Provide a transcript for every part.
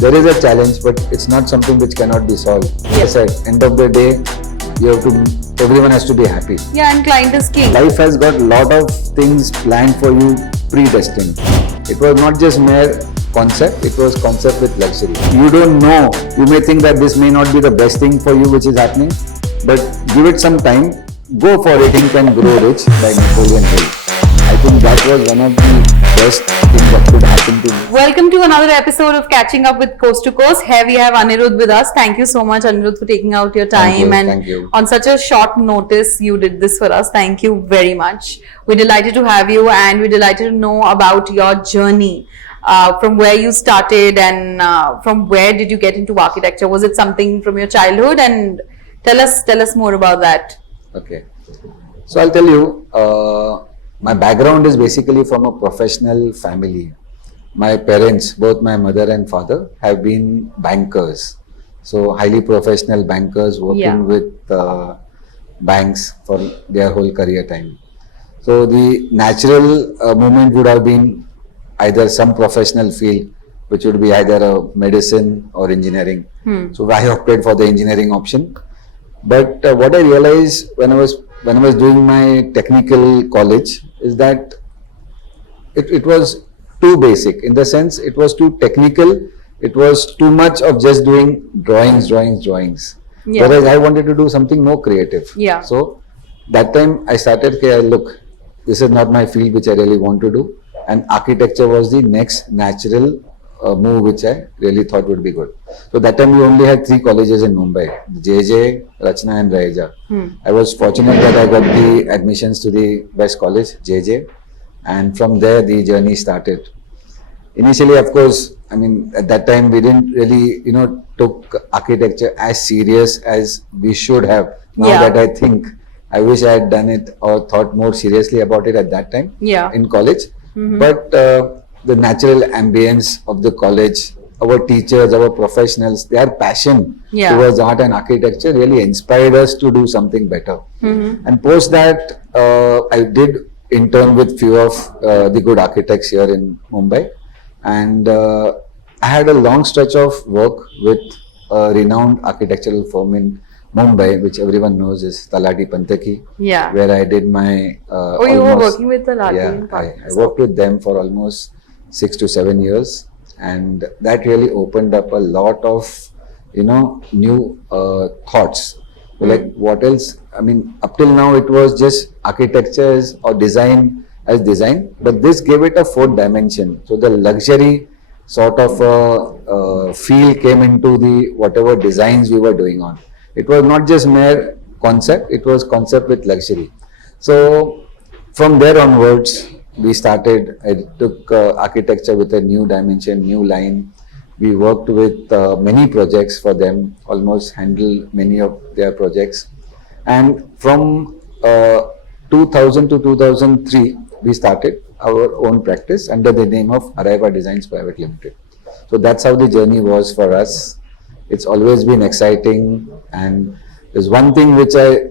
there is a challenge, but it's not something which cannot be solved. Yes. As I said, end of the day, you have to. Everyone has to be happy. Yeah, and client is king. Life has got a lot of things planned for you, predestined. It was not just mere concept, it was concept with luxury. You don't know, you may think that this may not be the best thing for you which is happening, but give it some time, go for it. Think and Grow Rich by Napoleon Hill. I think that was one of the best things that could happen to me. Welcome to another episode of Catching Up with Coast to Coast. Here we have Anirudh with us. Thank you so much, Anirudh, for taking out your time Thank you. on such a short notice you did this for us. Thank you very much. We're delighted to have you, and we're delighted to know about your journey. From where you started and from where did you get into architecture? Was it something from your childhood? And tell us more about that. Okay, so I'll tell you, my background is basically from a professional family. My parents, both my mother and father, have been bankers. So highly professional bankers working with banks for their whole career time. So the natural movement would have been either some professional field, which would be either a medicine or engineering. So I opted for the engineering option. But what I realized when I was doing my technical college is that it was too basic, in the sense it was too technical. It was too much of just doing drawings. Yeah. Whereas I wanted to do something more creative. Yeah. So that time I started, okay, look, this is not my field which I really want to do. And architecture was the next natural move which I really thought would be good. So that time we only had 3 colleges in Mumbai, JJ, Rachna and Raheja. I was fortunate that I got the admissions to the best college, JJ, and from there the journey started. Initially, of course, I mean, at that time we didn't really, took architecture as serious as we should have. Now that I think, I wish I had done it or thought more seriously about it at that time in college. But the natural ambience of the college, our teachers, our professionals, their passion towards art and architecture really inspired us to do something better. And post that, I did intern with few of the good architects here in Mumbai, and I had a long stretch of work with a renowned architectural firm in Mumbai, which everyone knows is Talati Pantaki, where I did my you were working with Talati? Yeah, I worked with them for almost 6 to 7 years, and that really opened up a lot of new thoughts. Like, what else? I mean, up till now it was just architecture or design as design, but this gave it a 4th dimension. So the luxury sort of feel came into the whatever designs we were doing on. It was not just mere concept, it was concept with luxury. So from there onwards, we started, I took architecture with a new dimension, new line. We worked with many projects for them, almost handled many of their projects. And from 2000 to 2003, we started our own practice under the name of Arriva Designs Private Limited. So that's how the journey was for us. It's always been exciting, and there's one thing which I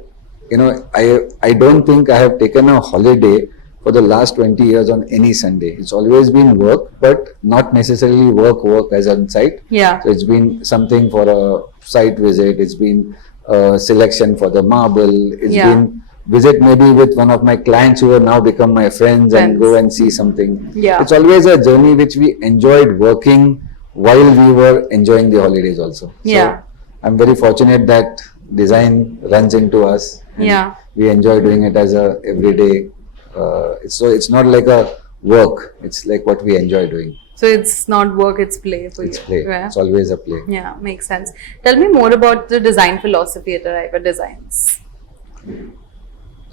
don't think I have taken a holiday for the last 20 years on any Sunday. It's always been work, but not necessarily work as on site. Yeah. So it's been something for a site visit. It's been a selection for the marble. It's been visit maybe with one of my clients who have now become my friends and go and see something. Yeah. It's always a journey which we enjoyed working while we were enjoying the holidays also. So I'm very fortunate that design runs into us. We enjoy doing it as a everyday. So it's not like a work. It's like what we enjoy doing. So it's not work, it's play for you. It's play. Yeah? It's always a play. Yeah, makes sense. Tell me more about the design philosophy at Arriva Designs.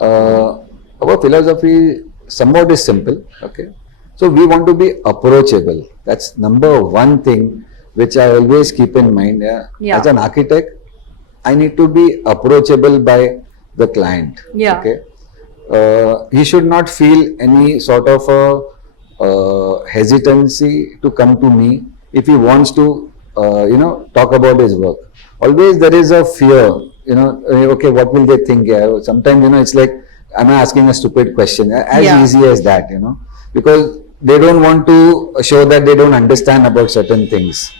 Our philosophy somewhat is simple. Okay. So we want to be approachable. That's number one thing which I always keep in mind. As an architect, I need to be approachable by the client. Okay. He should not feel any sort of a hesitancy to come to me if he wants to, talk about his work. Always there is a fear, okay, what will they think? Sometimes, it's like, am I asking a stupid question? As easy as that, because they don't want to show that they don't understand about certain things.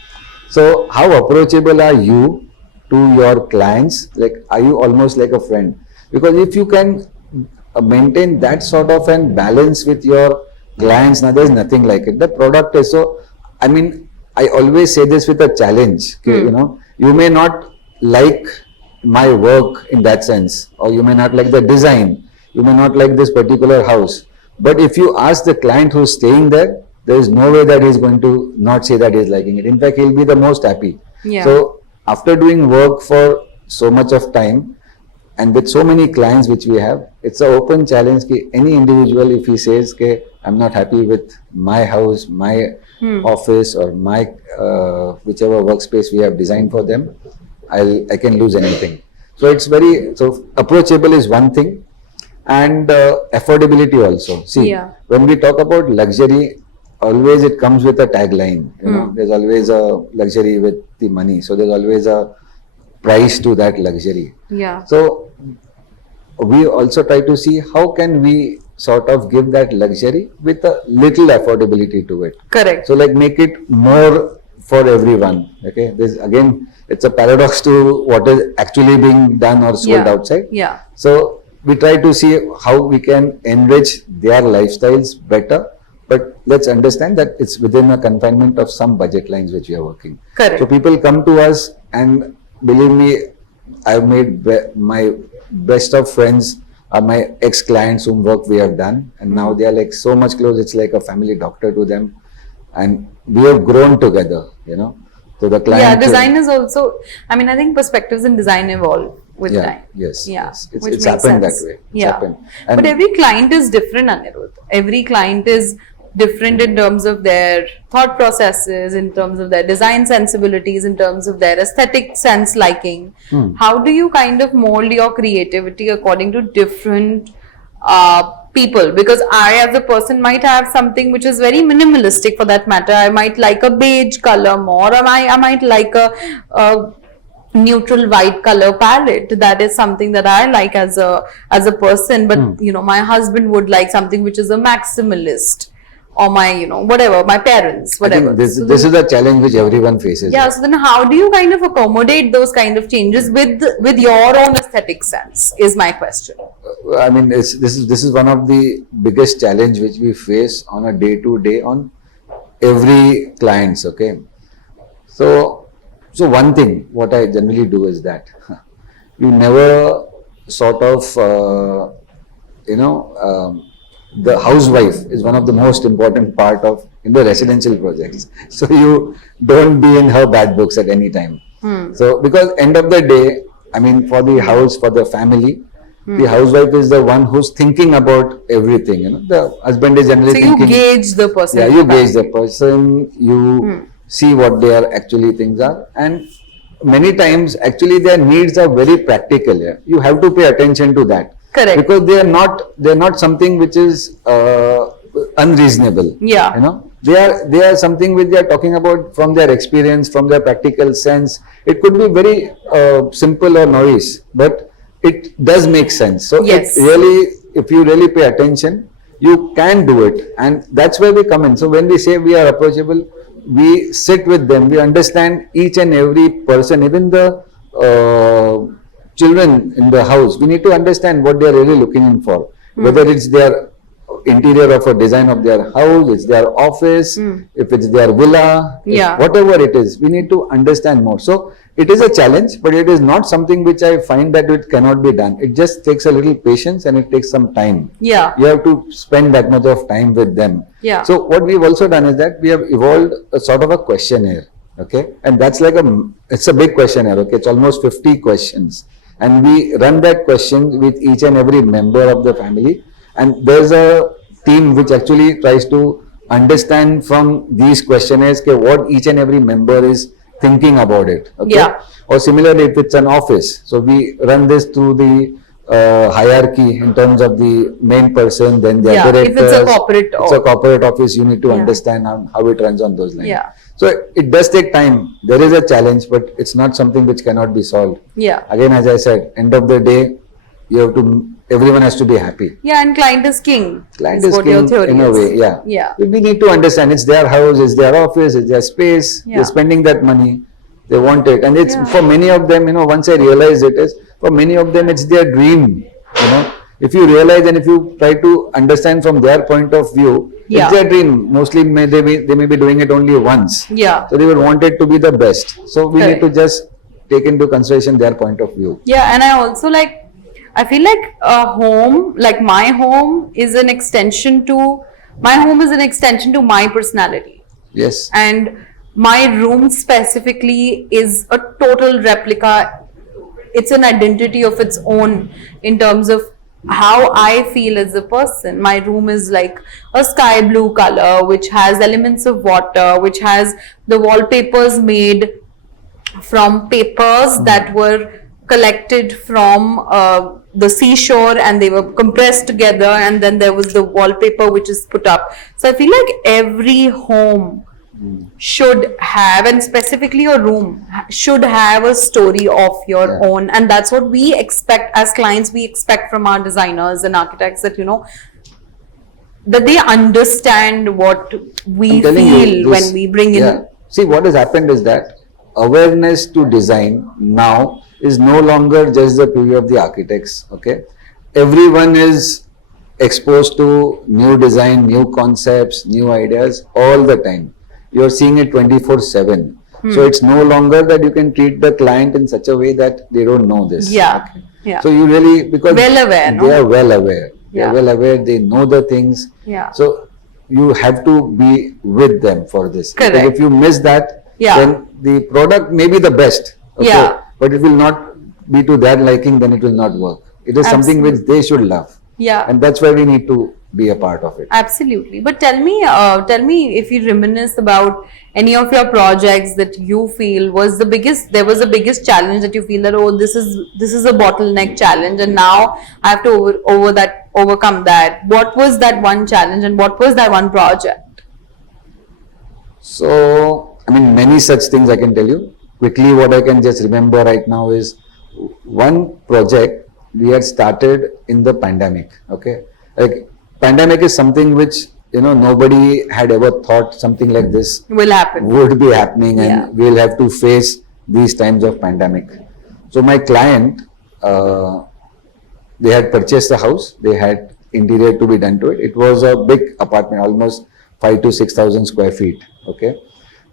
So how approachable are you to your clients? Like, are you almost like a friend? Because if you can maintain that sort of an balance with your clients, now there's nothing like it. The product is so. I mean, I always say this with a challenge. Okay, you know, you may not like my work in that sense, or you may not like the design, you may not like this particular house, but if you ask the client who's staying there, there is no way that he's going to not say that he's liking it. In fact, he'll be the most happy. Yeah. So after doing work for so much of time and with so many clients which we have, it's an open challenge ki any individual, if he says ke I'm not happy with my house, my office, or my whichever workspace we have designed for them, I can lose anything. So it's very, so approachable is one thing, and affordability also. See, Yeah. when we talk about luxury, always it comes with a tagline. You know, there's always a luxury with the money. So there's always a price to that luxury. Yeah. So we also try to see how can we sort of give that luxury with a little affordability to it. Correct. So like make it more for everyone. Okay, this again, it's a paradox to what is actually being done or sold Yeah. outside. Yeah. So we try to see how we can enrich their lifestyles better, but let's understand that it's within a confinement of some budget lines which we are working. Correct. So people come to us, and believe me, I've made my best of friends are my ex-clients whom work we have done, and now they are like so much close. It's like a family doctor to them, and we have grown together. You know, so the client. Yeah, design is also, I mean, I think perspectives in design evolve with Yeah, time. yes, Yeah. yes. It's which makes happened sense. that way. It's Yeah. happened. But And- every client is different, Anirudh. Every client is different in terms of their thought processes, in terms of their design sensibilities, in terms of their aesthetic sense liking. How do you kind of mold your creativity according to different people? Because I, as a person, might have something which is very minimalistic for that matter. I might like a beige color more, or I might like a neutral white color palette. That is something that I like as a person, but you know, my husband would like something which is a maximalist, or my, you know, whatever, my parents, I whatever. think this, So this then- is a challenge which everyone faces. yeah, so then how do you kind of accommodate those kind of changes with your own aesthetic sense, is my question. I mean, this is one of the biggest challenge which we face on a day to day on every clients. Okay, so one thing what I generally do is that you never sort of the housewife is one of the most important part of in the residential projects. So you don't be in her bad books at any time. So because end of the day, I mean, for the house, for the family, the housewife is the one who's thinking about everything. You know, the husband is generally So you thinking. gauge the person. Yeah, in you the gauge family. the person, you see what their actually things are, and many times actually their needs are very practical. Yeah? You have to pay attention to that. Correct. Because they are not something which is unreasonable. Yeah. You know, they are something which they are talking about from their experience, from their practical sense. It could be very simple or noise, but it does make sense. So Yes. it really, if you really pay attention, you can do it, and that's where we come in. So when we say we are approachable, we sit with them, we understand each and every person, even the children in the house. We need to understand what they are really looking in for, whether it's their interior of a design of their house, it's their office, if it's their villa, Yeah. whatever it is, we need to understand more. So it is a challenge, but it is not something which I find that it cannot be done. It just takes a little patience and it takes some time. Yeah. You have to spend that much of time with them. Yeah. So what we've also done is that we have evolved a sort of a questionnaire. Okay, and that's like it's a big questionnaire. Okay, it's almost 50 questions, and we run that question with each and every member of the family. And there's a team which actually tries to understand from these questionnaires what each and every member is thinking about it. Okay? Yeah. Or similarly, if it's an office, so we run this through the hierarchy in terms of the main person, then the Yeah, if it's a directors. corporate It's a corporate office. You need to Yeah. understand how it runs on those lines. Yeah. So it does take time. There is a challenge, but it's not something which cannot be solved. Yeah. Again, as I said, end of the day, you have to, everyone has to be happy. Yeah, and client is king. Client is is what your king theory in a is. way, yeah. Yeah. We need to understand it's their house, it's their office, it's their space. Yeah. They're spending that money. They want it, and it's Yeah. for many of them. Once I realized it is for many of them, it's their dream. If you realize and if you try to understand from their point of view, Yeah. it's their dream. Mostly, they may be doing it only once. Yeah. So they would want it to be the best. So we need Correct. to just take into consideration their point of view. Yeah, and I also I feel like a home, like my home is an extension to, my personality. Yes. And my room specifically is a total replica. It's an identity of its own in terms of how I feel as a person. My room is like a sky blue color, which has elements of water, which has the wallpapers made from papers that were collected from the seashore, and they were compressed together, and then there was the wallpaper which is put up. So I feel like every home should have, and specifically a room should have a story of your Yeah. own, and that's what we expect as clients. We expect from our designers and architects that that they understand what we I'm telling feel you, when we bring in. yeah. See, what has happened is that awareness to design now is no longer just the purview of the architects. Okay, everyone is exposed to new design, new concepts, new ideas all the time. You're seeing it 24/7. So it's no longer that you can treat the client in such a way that they don't know this. Yeah, yeah. So you really, because Well aware, no? they are well aware. They Yeah. are well aware. They know the things. Yeah. So you have to be with them for this. Because Correct. if you miss that, Yeah. then the product may be the best. Okay? Yeah. But it will not be to their liking. Then it will not work. It is something which they should love. Yeah. And that's why we need to be a part of it. Absolutely. But tell me if you reminisce about any of your projects that you feel was there was the biggest challenge that you feel that, oh, this is a bottleneck challenge, and now I have to overcome that. What was that one challenge, and what was that one project? So, I mean, many such things I can tell you. Quickly, what I can just remember right now is one project we had started in the pandemic. Okay, like pandemic is something which nobody had ever thought something like this Will happen. would be happening, and Yeah. we'll have to face these times of pandemic. So my client, they had purchased a house. They had interior to be done to it. It was a big apartment, almost 5 to 6,000 square feet. Okay.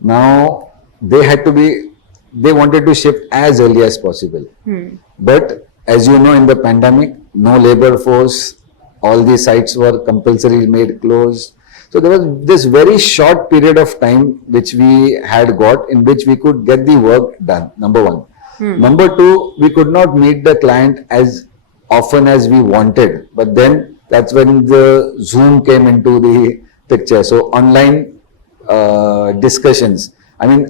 Now they wanted to shift as early as possible. But as you know, in the pandemic, no labor force, all the sites were compulsory made closed. So there was this very short period of time which we had got in which we could get the work done, number one. Number two, we could not meet the client as often as we wanted. But then that's when the Zoom came into the picture. So online discussions. I mean,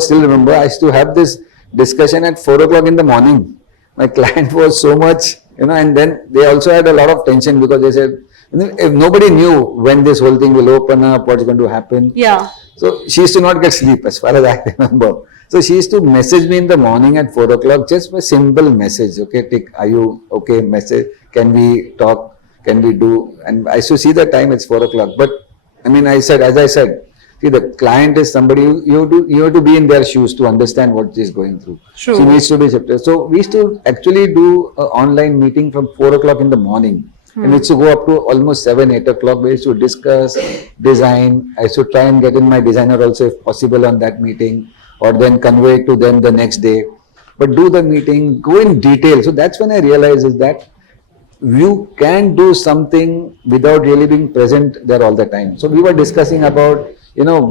still remember, I used to have this discussion at 4 o'clock in the morning. My client was so much, and then they also had a lot of tension because they said, if nobody knew when this whole thing will open up, what's going to happen. Yeah. So she used to not get sleep as far as I remember. So she used to message me in the morning at 4 o'clock, just a simple message. Okay, Tick, are you okay? Message, can we talk? Can we do? And I used to see the time, it's 4 o'clock. But I mean, as I said, see, the client is somebody you have to be in their shoes to understand what she's going through. True. She needs to be shifted. So we used to actually do an online meeting from 4 o'clock in the morning. And it used to go up to almost 7, 8 o'clock. We used to discuss design. I used to try and get in my designer also if possible on that meeting, or then convey it to them the next day. But do the meeting, go in detail. So that's when I realized is that you can do something without really being present there all the time. So we were discussing about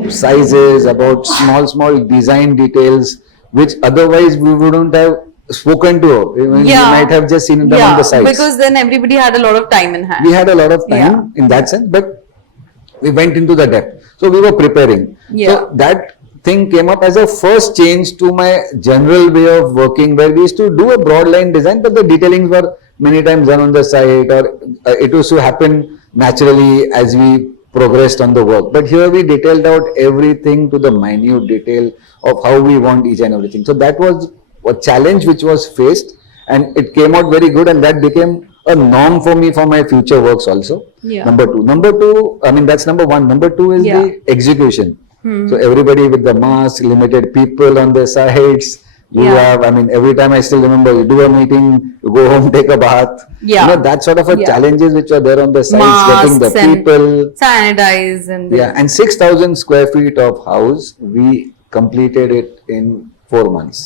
sizes, about small design details, which otherwise we wouldn't have spoken to. We might have just seen them on the sites. Because then everybody had a lot of time in hand. We had a lot of time in that sense, but we went into the depth. So we were preparing. Yeah. So that thing came up as a first change to my general way of working, where we used to do a broad line design, but the detailings were many times done on the site, or it used to happen naturally as we progressed on the work. But here we detailed out everything to the minute detail of how we want each and everything. So that was a challenge which was faced, and it came out very good, and that became a norm for me for my future works also. Yeah. Number two, I mean that's number one. Number two is Yeah. the execution. So everybody with the mask, limited people on the sides. You Yeah. have, I mean, every time I still remember, you do a meeting, you go home, take a bath. Yeah. You know, that sort of a Yeah. challenges which are there on the sides, getting the Masks and people. sanitize and Yeah, and 6,000 square feet of house, we completed it in 4 months,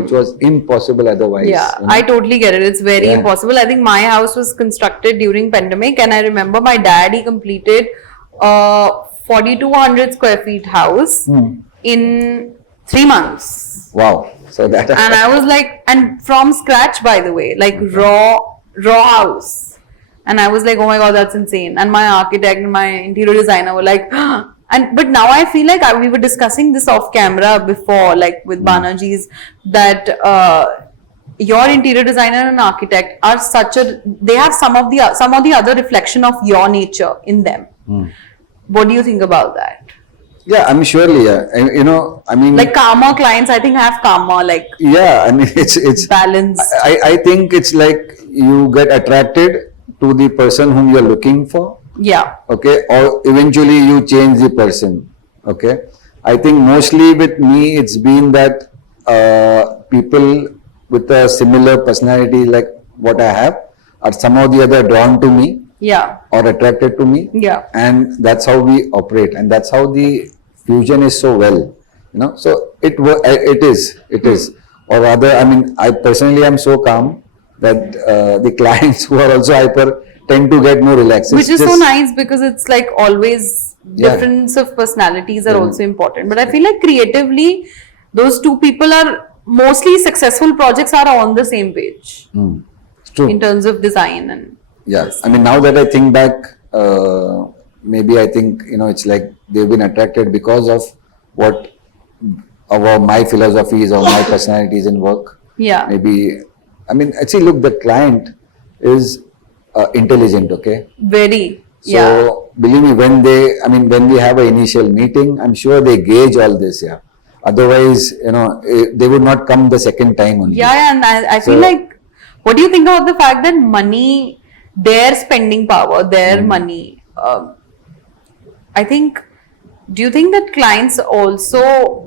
which was impossible otherwise. yeah, you know. I totally get it. It's very Yeah. impossible. I think my house was constructed during pandemic, and I remember my dad, he completed a 4,200 square feet house in 3 months. Wow. So that. And I was like, and from scratch, by the way, like raw house. And I was like, oh my god, that's insane. And my architect and my interior designer were like, but now I feel like we were discussing this off camera before, like with Banaji's, that your interior designer and architect are they have some of the other reflection of your nature in them. What do you think about that? Yeah, I mean, surely, yeah. You know, I mean, Like karma clients, I think have karma, like yeah, I mean, it's balance. I think it's like you get attracted to the person whom you're looking for, Yeah. okay, or eventually you change the person, okay. I think mostly with me, it's been that people with a similar personality like what I have are somehow the other drawn to me Yeah. or attracted to me. Yeah. And that's how we operate, and that's how the fusion is so well, you know. So it is, or rather, I mean, I personally am so calm that the clients who are also hyper tend to get more relaxed. Which It's is so just- nice, because it's like always Yeah. difference of personalities are also important. But I feel like creatively, those two people are mostly successful projects are on the same page It's true. in terms of design and Yeah, I mean, now that I think back, maybe I think, you know, it's like they've been attracted because of what my philosophies or my personalities in work. yeah. Maybe, I mean, actually, look, the client is intelligent, okay? Very. So Yeah. believe me, when we have an initial meeting, I'm sure they gauge all this, yeah. Otherwise, you know, they would not come the second time only. Yeah, and I feel So- like, what do you think about the fact that money, their spending power, their money, I think, do you think that clients also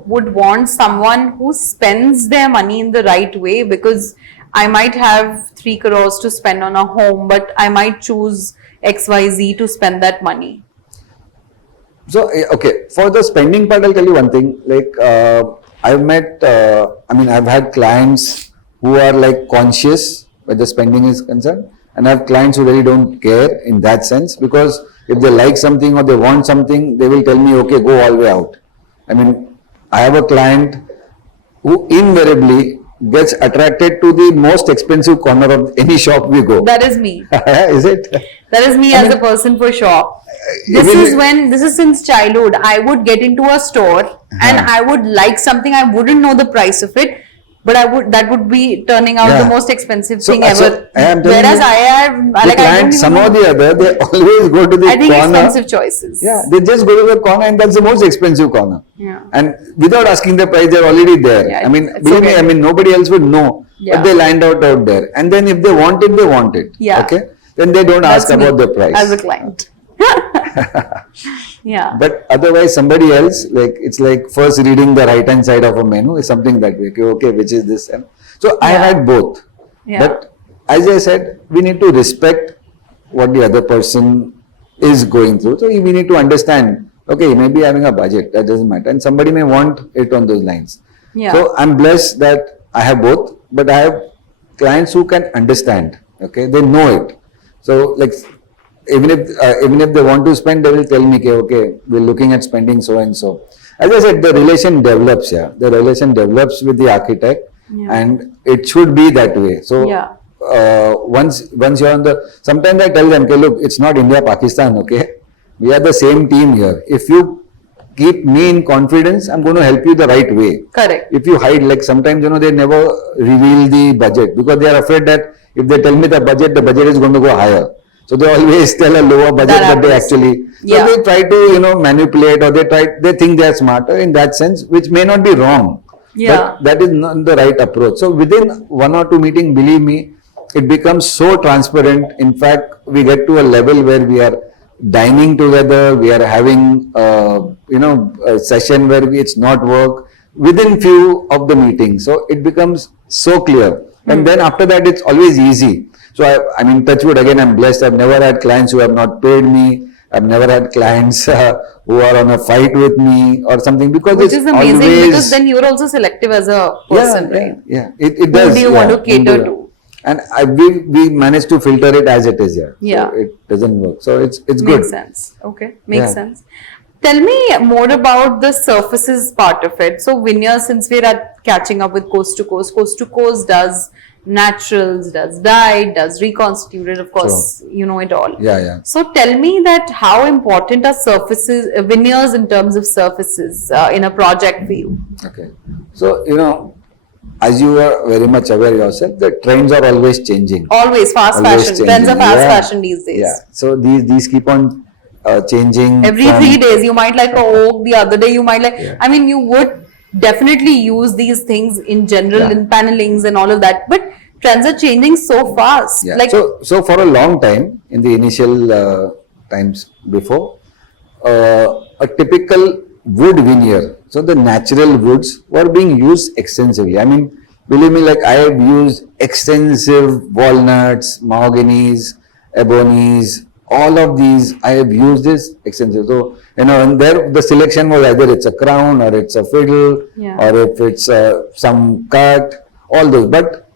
would want someone who spends their money in the right way? Because I might have 3 crores to spend on a home, but I might choose XYZ to spend that money. So, okay, for the spending part, I'll tell you one thing. Like, I've had clients who are like conscious where the spending is concerned, and I have clients who really don't care in that sense, because if they like something or they want something, they will tell me, okay, go all the way out. I mean, I have a client who invariably gets attracted to the most expensive corner of any shop we go. That is me. Is it? That is me as a person for sure. This is since childhood. I would get into a store and I would like something. I wouldn't know the price of it, but that would be turning out Yeah. the most expensive So- thing so ever. I am telling Whereas you, I have, The like, I don't client, even somehow or know. the other, they always go to the I think corner. expensive choices. Yeah, they just go to the corner, and that's the most expensive corner. Yeah. And without asking the price, they're already there. Yeah, I mean, it's believe me, okay. I mean, nobody else would know, Yeah. but they lined out there. And then if they want it, they want it. Yeah. Okay. Then they don't ask That's me about the price. as a client. Yeah. But otherwise, somebody else, like, it's like first reading the right hand side of a menu is something that way. Okay, which is this? And so I Yeah. had both. Yeah. But as I said, we need to respect what the other person is going through. So we need to understand, okay, he may be having a budget, that doesn't matter. And somebody may want it on those lines. Yeah. So I'm blessed that I have both, but I have clients who can understand, okay, they know it. So like, even if they want to spend, they will tell me, okay, we're looking at spending so and so. As I said, the relation develops, yeah. The relation develops with the architect, Yeah. and it should be that way. So Yeah. once you're on the, sometimes I tell them, okay, look, it's not India, Pakistan, okay? We are the same team here. If you keep me in confidence, I'm going to help you the right way. Correct. If you hide, like sometimes, you know, they never reveal the budget because they are afraid that if they tell me the budget is going to go higher. So they always tell a lower budget, That but they happens. actually, so Yeah. they try to, you know, manipulate, or they think they are smarter in that sense, which may not be wrong. Yeah. But that is not the right approach. So within 1 or 2 meetings, believe me, it becomes so transparent. In fact, we get to a level where we are dining together, we are having, a session where it's not work within few of the meetings. So it becomes so clear. And then after that, it's always easy. So I mean, touch wood, again, I'm blessed. I've never had clients who have not paid me. I've never had clients who are on a fight with me or something, because Which it's is amazing, always, because then you're also selective as a person, right? yeah, it does. do you want to cater to? And we managed to filter it as it is, Yeah. So it doesn't work. So it's good. Makes sense. Okay, makes Yeah. sense. Tell me more about the surfaces part of it. So Vineyard, since we're at catching up with Coast to Coast does naturals, does dyed, does reconstituted, of course, you know it all. Yeah. So tell me that how important are surfaces, veneers in terms of surfaces in a project for you? Okay. So, as you are very much aware yourself, the trends are always changing. Always fast Always fashion. Trends are changing. fast Yeah. fashion these days. Yeah. So these keep on changing. Every from- 3 days you might like a oak, the other day you might like, Yeah. I mean, you would definitely use these things in general Yeah. in panelings and all of that, but trends are changing so fast. Yeah. Like, So for a long time, in the initial times before, a typical wood veneer, so the natural woods were being used extensively. I mean, believe me, like I have used extensive walnuts, mahoganies, ebonies, all of these I have used this extensive. So, and there the selection was either it's a crown or it's a fiddle, Yeah. or if it's some cut, all those. But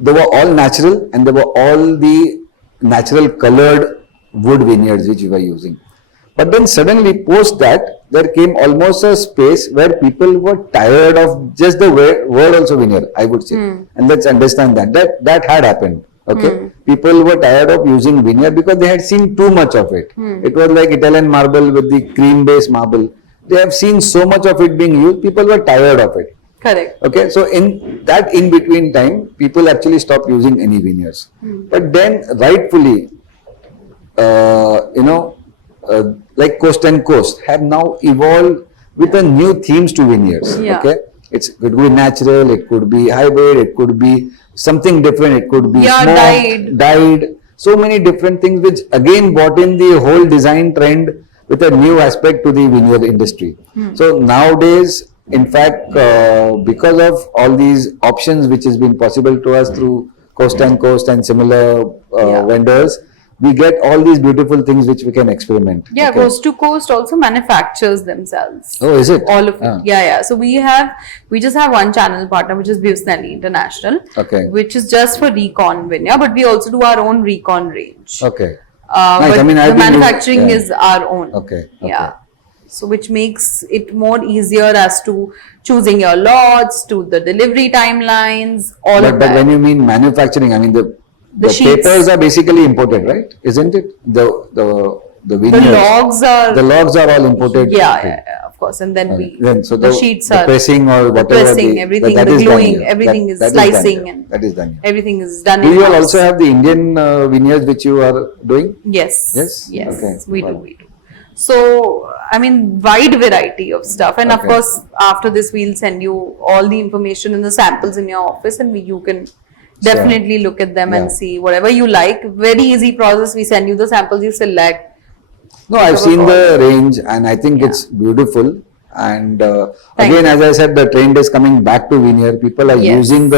they were all natural, and they were all the natural colored wood veneers which we were using. But then suddenly post that, there came almost a space where people were tired of just the word also veneer, I would say. And let's understand that had happened. Okay, people were tired of using veneer because they had seen too much of it. It was like Italian marble with the cream based marble. They have seen so much of it being used, people were tired of it. correct. Okay, so in that in between time, people actually stopped using any veneers. But then, rightfully, like Coast and Coast have now evolved with a new themes to veneers. Yeah. Okay, it could be natural, it could be hybrid, it could be something different, it could be Yeah, smoked, dyed. So many different things which again brought in the whole design trend with a new aspect to the veneer industry. So nowadays, in fact, because of all these options which has been possible to us through Coast and Coast and similar Yeah. vendors, we get all these beautiful things which we can experiment. Yeah, Okay. Coast to Coast also manufactures themselves. Oh, is it? All of it. Ah. Yeah. So we just have one channel partner, which is Bivsnelli International. Okay. Which is just for recon veneer, but we also do our own recon range. Okay. Nice. But I mean, the I've been using- manufacturing yeah. is our own. Okay. Yeah. So which makes it more easier as to choosing your lots, to the delivery timelines, all of But that. when you mean manufacturing, I mean the sheets. papers are basically imported, right? Isn't it? The the veneers. logs are The logs are all imported. yeah, of course, and then Okay. we Then, so the sheets the are pressing or whatever. pressing, everything, that the is done gluing, here. everything is that is done slicing here. and that is done here. everything is done. Do you all in-house. also have the Indian veneers which you are doing? Yes. Yes? Yes. Okay. We do. Wow. We do. So, I mean, wide variety of stuff. And of Okay. course, after this, we'll send you all the information and the samples in your office, and you can definitely look at them Yeah. and see whatever you like. Very easy process. We send you the samples, you select. No, I've Whichever seen the call. range and I think Yeah. it's beautiful. And Thank again, you. as I said, the trend is coming back to veneer. People are Yes. using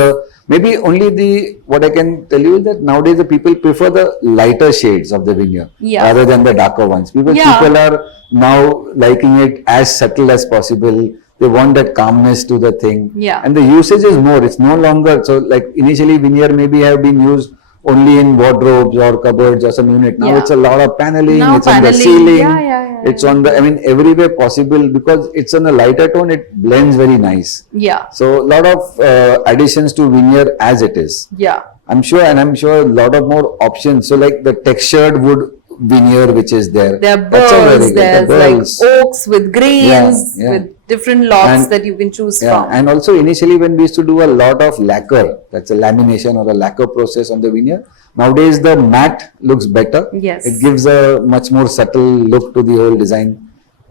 maybe only what I can tell you is that nowadays the people prefer the lighter shades of the veneer Yeah. rather than the darker ones. People are now liking it as subtle as possible. They want that calmness to the thing. Yeah. And the usage is more. It's no longer, so like initially veneer maybe have been used only in wardrobes or cupboards or some unit. Now Yeah. it's a lot of paneling, Now it's on the paneling. ceiling, Yeah. it's on the, I mean, everywhere possible because it's on a lighter tone, it blends very nice. Yeah. So a lot of additions to veneer as it is. Yeah. I'm sure a lot of more options. So like the textured wood veneer which is there. There are That's a very burrs, good- there's the like burrs. oaks with grains, Yeah. with different lots And- that you can choose Yeah, from. and also initially when we used to do a lot of lacquer, that's a lamination or a lacquer process on the veneer. Nowadays the matte looks better. Yes. It gives a much more subtle look to the whole design.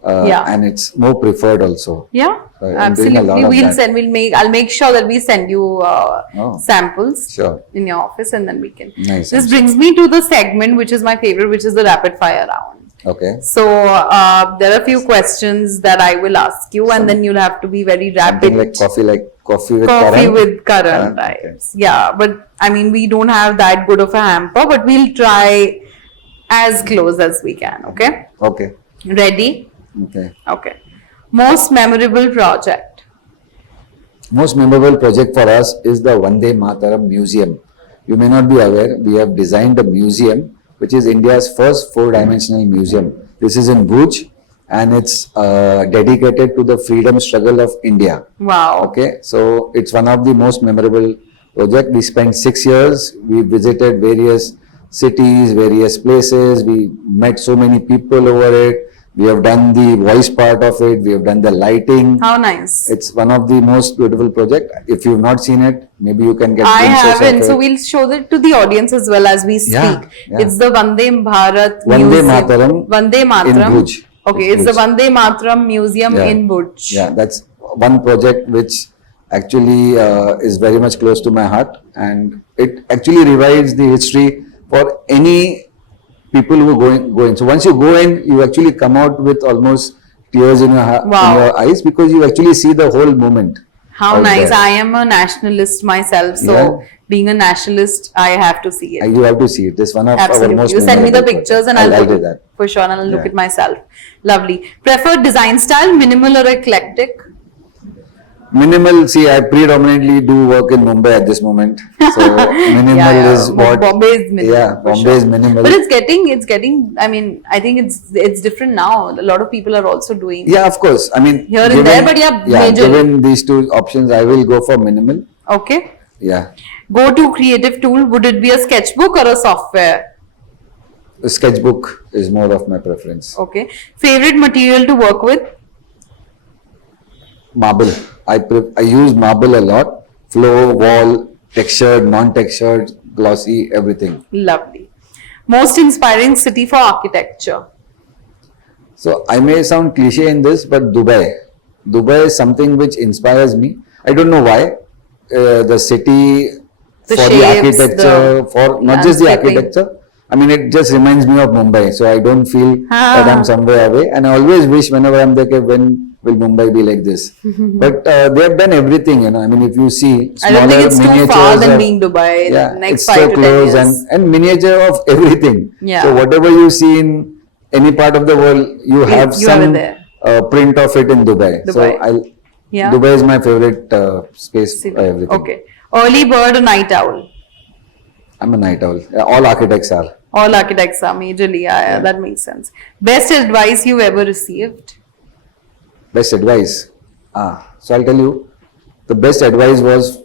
Yeah. and it's more preferred also. Yeah, I'm doing a lot absolutely. of We'll that. send. I'll make sure that we send you Oh. samples Sure. in your office, and then we can. Nice. This brings me to the segment which is my favorite, which is the rapid fire round. Okay. So there are a few questions that I will ask you, and then you'll have to be very Something rapid. like coffee with Coffee Karan? with Karan Okay. types. Yeah, but I mean, we don't have that good of a hamper, but we'll try as close as we can. Okay. Okay. Ready? Okay. Okay. Most memorable project. Most memorable project for us is the Vande Mataram Museum. You may not be aware, we have designed a museum which is India's first four-dimensional museum. This is in Bhuj and it's dedicated to the freedom struggle of India. Wow. Okay, so it's one of the most memorable project. We spent 6 years. We visited various cities, various places. We met so many people over it. We have done the voice part of it. We have done the lighting. How nice. It's one of the most beautiful project. If you've not seen it, maybe you can get I glimpses of haven't, it. so we'll show that to the audience as well as we speak. Yeah, yeah. It's the Vande Bharat Vande Museum. Mataram Vande Mataram. in Bhuj. Okay, It's it's the Bhuj. Vande Mataram Museum Yeah. in Bhuj. Yeah, that's one project which actually is very much close to my heart, and it actually revives the history for any people who go in. So once you go in, you actually come out with almost tears in your, Wow. in your eyes because you actually see the whole moment. How out nice. there. I am a nationalist myself, so Yeah. being a nationalist, I have to see it. You have to see it. It's one of our Absolutely. most You send me the memorable pictures and projects. I'll do look that. for sure, and I'll look Yeah. at myself. Lovely. Preferred design style, minimal or eclectic? Minimal, see, I predominantly do work in Mumbai at this moment. So minimal is what. Bombay is minimal. Yeah, for Bombay sure. is minimal. But it's getting. I mean, I think it's different now. A lot of people are also doing. Yeah, of course. I mean, Here and there, but yeah, majorly. given these two options, I will go for minimal. Okay. Yeah. Go to creative tool. Would it be a sketchbook or a software? The sketchbook is more of my preference. Okay. Favorite material to work with? Marble. I use marble a lot. Floor, wall, textured, non-textured, glossy, everything. Lovely. Most inspiring city for architecture? So I may sound cliche in this, but Dubai. Dubai is something which inspires me. I don't know why. The city, The for the shapes, architecture, the for not just the landscaping. architecture. I mean, it just reminds me of Mumbai. So I don't feel that Ah. I'm somewhere away. And I always wish whenever I'm there, okay, when will Mumbai be like this? But they have done everything, you know. I mean, if you see I don't think it's too far miniatures than of- being Dubai in yeah, the next it's 5 so to 10 close years. and miniature of everything. Yeah. So whatever you see in any part of the world, you have you have some it there. print of it in Dubai. Dubai. So Yeah. Dubai is my favorite space for everything. Okay. Early bird or night owl? I'm a night owl. All architects are. All architects are majorly. Yeah, that makes sense. Best advice you ever received? Best advice. So I'll tell you, the best advice was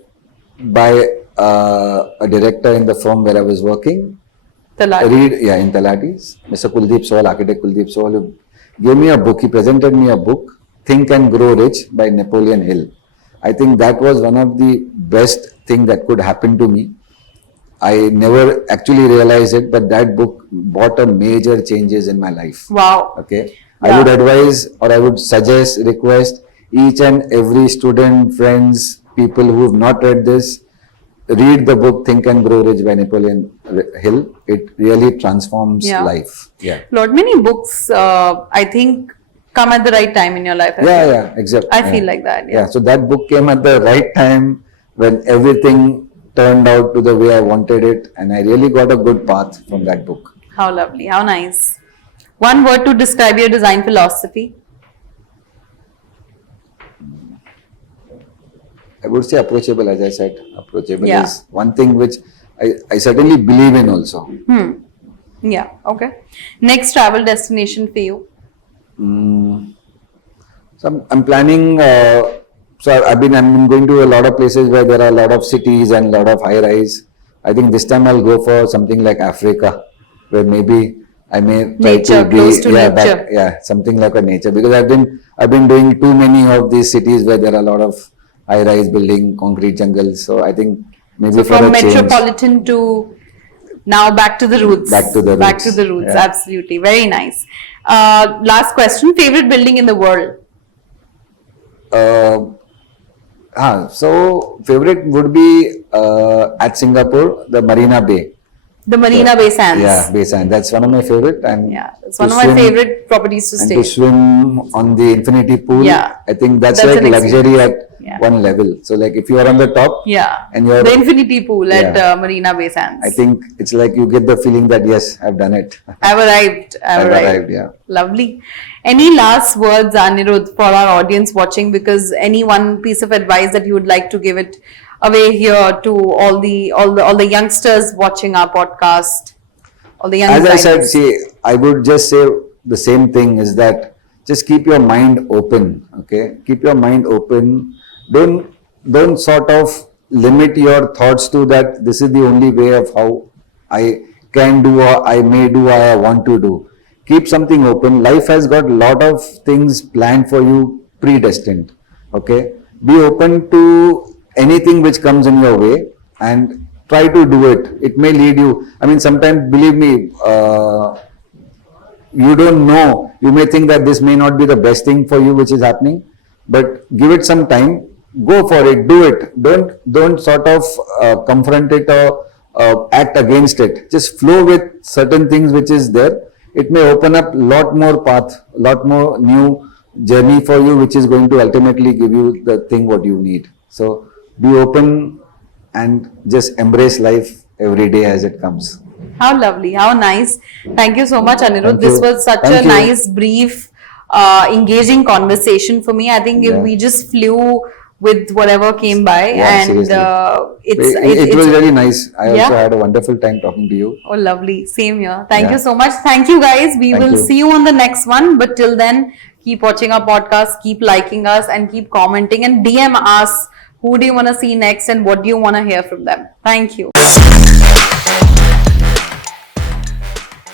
by a director in the firm where I was working. Talati. In Talatis, Mr. Kuldeep Soul, architect Kuldeep Soul, who gave me a book. He presented me a book, Think and Grow Rich by Napoleon Hill. I think that was one of the best thing that could happen to me. I never actually realized it, but that book brought a major changes in my life. Wow. Okay. Yeah. I would advise or I would suggest, request each and every student, friends, people who have not read this, read the book Think and Grow Rich by Napoleon Hill. It really transforms Yeah. life. Yeah. Lot many books, I think, come at the right time in your life. I feel. Yeah, exactly. I feel like that. Yeah. So that book came at the right time when everything turned out to the way I wanted it, and I really got a good path from that book. How lovely. How nice. One word to describe your design philosophy? I would say approachable, as I said. Approachable Yeah. is one thing which I certainly believe in also. Yeah. Okay. Next travel destination for you? So I'm planning. I'm going to a lot of places where there are a lot of cities and a lot of high rise. I think this time I'll go for something like Africa, where maybe I may try Nature, to be close to nature. something like a nature, because I've been doing too many of these cities where there are a lot of high rise building, concrete jungles. So I think maybe So for from a change. metropolitan to Now back to the roots. Back to the Back to roots. the roots. Yeah. Absolutely. Very nice. Last question. Favorite building in the world? So favorite would be at Singapore, the Marina Bay. The Marina Bay Sands. Yeah, Bay Sands. That's one of my favorite. And Yeah, it's to one of my swim- favorite properties to And stay. to swim on the infinity pool, Yeah. I think that's That's like an luxury at Yeah. one level. So like if you are on the top, Yeah. And you're- the infinity pool at Yeah. Marina Bay Sands. I think it's like you get the feeling that yes, I've done it. I've arrived. I've arrived. Yeah. Lovely. Any last words, Anirudh, for our audience watching? Because any one piece of advice that you would like to give it away here to all the youngsters watching our podcast, all the young As I said, designers. see, I would just say the same thing is that just keep your mind open. Okay, keep your mind open. Don't sort of limit your thoughts to that. This is the only way of how I can do or I may do or I want to do. Keep something open. Life has got a lot of things planned for you, predestined. Okay, be open to anything which comes in your way and try to do it. It may lead you. I mean, sometimes, believe me, you don't know. You may think that this may not be the best thing for you, which is happening, but give it some time. Go for it. Do it. Don't sort of confront it or act against it. Just flow with certain things which is there. It may open up lot more path, lot more new journey for you, which is going to ultimately give you the thing what you need. So be open and just embrace life every day as it comes. How lovely, how nice. Thank you so much, Anirudh. Thank This you. was such Thank a you. nice, brief, engaging conversation for me. I think Yeah. we just flew with whatever came by, Yeah, and seriously. it's It was really nice. I also Yeah. had a wonderful time talking to you. oh lovely. Same here. Thank Yeah. you so much. Thank you, guys. We Thank will you. see you on the next one. But till then, keep watching our podcast, keep liking us, and keep commenting and DM us. Who do you want to see next, and what do you want to hear from them? Thank you.